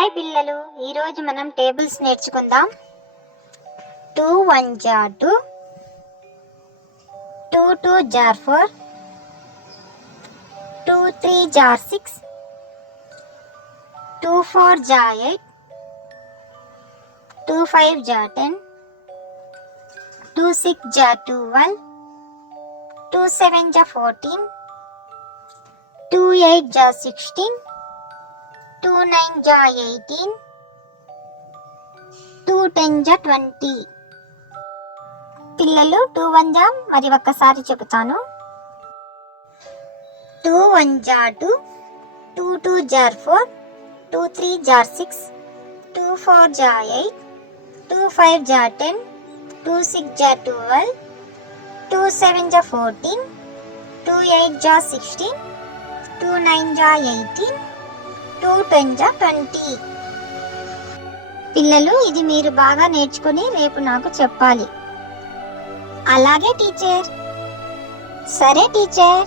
హాయ్ పిల్లలు, ఈరోజు మనం టేబుల్స్ నేర్చుకుందాం. 2 1 jar 2, 2 2 jar 4, 2 3 jar 6, 2 4 jar 8, 2 5 jar 10, 2 6 jar 12, 2 7 jar 14, 2 8 jar 16, 2 9 jar 18, 2 10 jar 20. పిల్లలు 2 1 jar మరి ఒక్కసారి చెబుతాను. 2 1 jar 2, 2 2 jar 4, 2 3 jar 6, 2 4 jar 8, 2 5 jar 10, 2 6 jar 12, 2 7 jar 14, 2 8 jar 16, 2 9 jar 18, 2 10 jar 20. పిల్లలు, ఇది మీరు బాగా నేర్చుకుని రేపు నాకు చెప్పాలి. అలాగే టీచర్. సరే టీచర్.